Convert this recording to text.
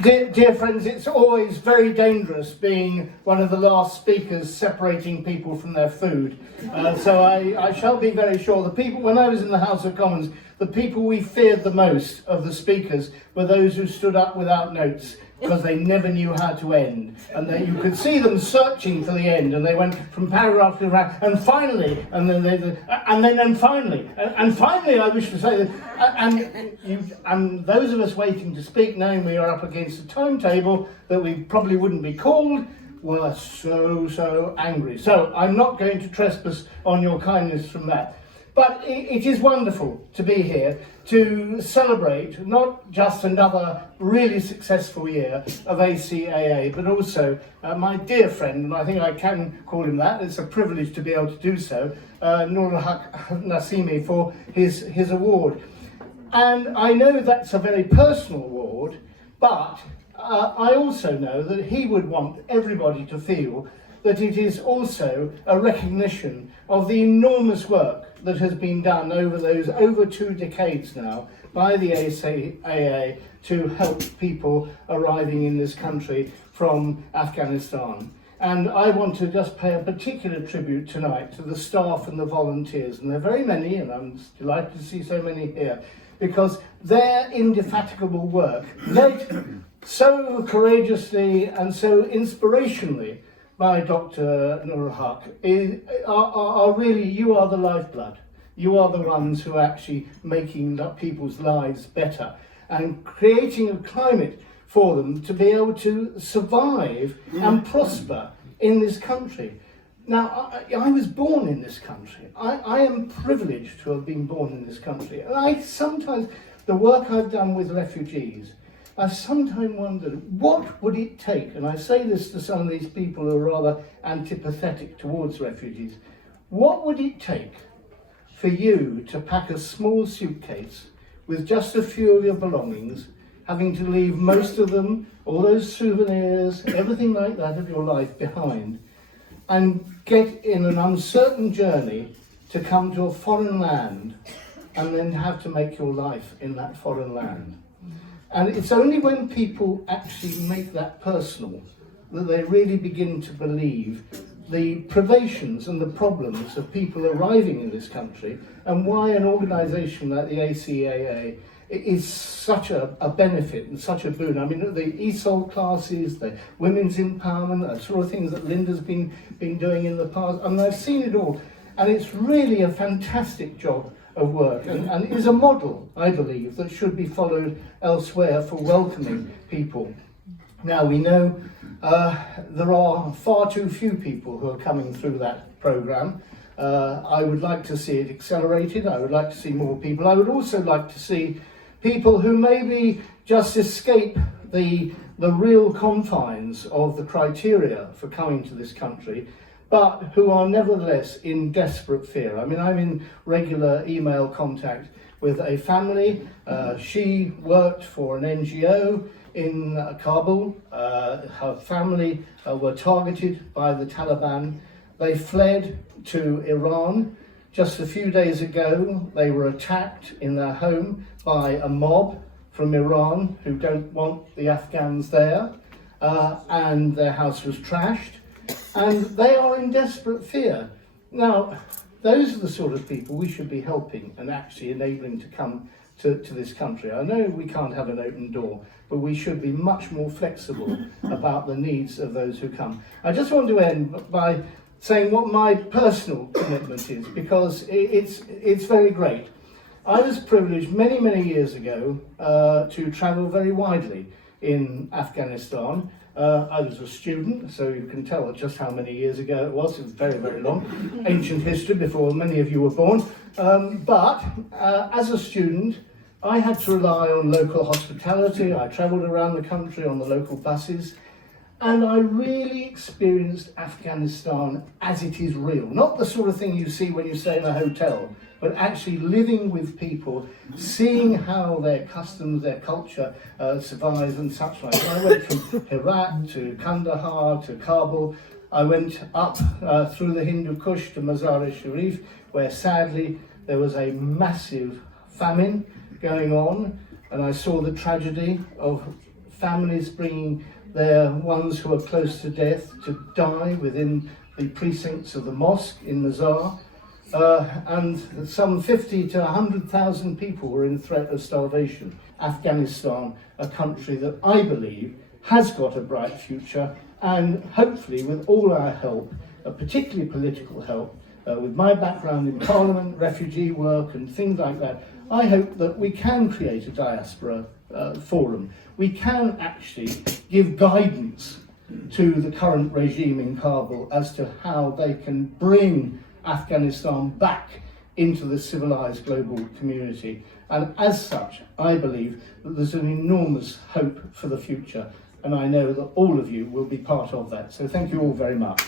Dear friends, it's always very dangerous being one of the last speakers separating people from their food. So I shall be very sure. The people, when I was in the House of Commons, the people we feared the most of the speakers were those who stood up without notes, because they never knew how to end. And you could see them searching for the end, and they went from paragraph to paragraph, and finally, and finally, I wish to say that, and those of us waiting to speak, knowing we are up against a timetable that we probably wouldn't be called, were so angry. So I'm not going to trespass on your kindness from that. But it is wonderful to be here to celebrate not just another really successful year of ACAA, but also my dear friend, and I think I can call him that, it's a privilege to be able to do so, Nasimi, for his award. And I know that's a very personal award, but I also know that he would want everybody to feel that it is also a recognition of the enormous work that has been done over 2 decades now by the ACAA to help people arriving in this country from Afghanistan. And I want to just pay a particular tribute tonight to the staff and the volunteers, and there are very many, and I'm delighted to see so many here, because their indefatigable work, led so courageously and so inspirationally by Dr. Nur Haq, are really, you are the lifeblood. You are the ones who are actually making people's lives better and creating a climate for them to be able to survive and prosper in this country. Now, I was born in this country. I am privileged to have been born in this country. And I sometimes, the work I've done with refugees, I've sometimes wondered, what would it take, and I say this to some of these people who are rather antipathetic towards refugees, what would it take for you to pack a small suitcase with just a few of your belongings, having to leave most of them, all those souvenirs, everything like that of your life behind, and get in an uncertain journey to come to a foreign land and then have to make your life in that foreign land? And it's only when people actually make that personal that they really begin to believe the privations and the problems of people arriving in this country, and why an organisation like the ACAA is such a benefit and such a boon. I mean, the ESOL classes, the women's empowerment, the sort of things that Linda's been doing in the past, I mean, I've seen it all, and it's really a fantastic job of work, and is a model, I believe, that should be followed elsewhere for welcoming people. Now, we know there are far too few people who are coming through that programme. I would like to see it accelerated. I would like to see more people. I would also like to see people who maybe just escape the real confines of the criteria for coming to this country, but who are nevertheless in desperate fear. I mean, I'm in regular email contact with a family. She worked for an NGO in Kabul. Her family were targeted by the Taliban. They fled to Iran. Just a few days ago, they were attacked in their home by a mob from Iran who don't want the Afghans there, and their house was trashed. And they are in desperate fear. Now, those are the sort of people we should be helping and actually enabling to come to this country. I know we can't have an open door, but we should be much more flexible about the needs of those who come. I just want to end by saying what my personal commitment is, because it's very great. I was privileged many years ago to travel very widely in Afghanistan. I was a student, so you can tell just how many years ago it was. It was very long, ancient history before many of you were born. But as a student, I had to rely on local hospitality. I travelled around the country on the local buses, and I really experienced Afghanistan as it is real. Not the sort of thing you see when you stay in a hotel, but actually living with people, seeing how their customs, their culture survives and such like. I went from Herat to Kandahar to Kabul. I went up through the Hindu Kush to Mazar-e-Sharif, where sadly there was a massive famine going on, and I saw the tragedy of families bringing their ones who are close to death to die within the precincts of the mosque in Mazar. And some 50 to 100,000 people were in threat of starvation. Afghanistan, a country that I believe has got a bright future, and hopefully with all our help, particularly political help, with my background in Parliament, refugee work and things like that, I hope that we can create a diaspora forum. We can actually give guidance to the current regime in Kabul as to how they can bring Afghanistan back into the civilized global community. And as such, I believe that there's an enormous hope for the future, and I know that all of you will be part of that. So thank you all very much.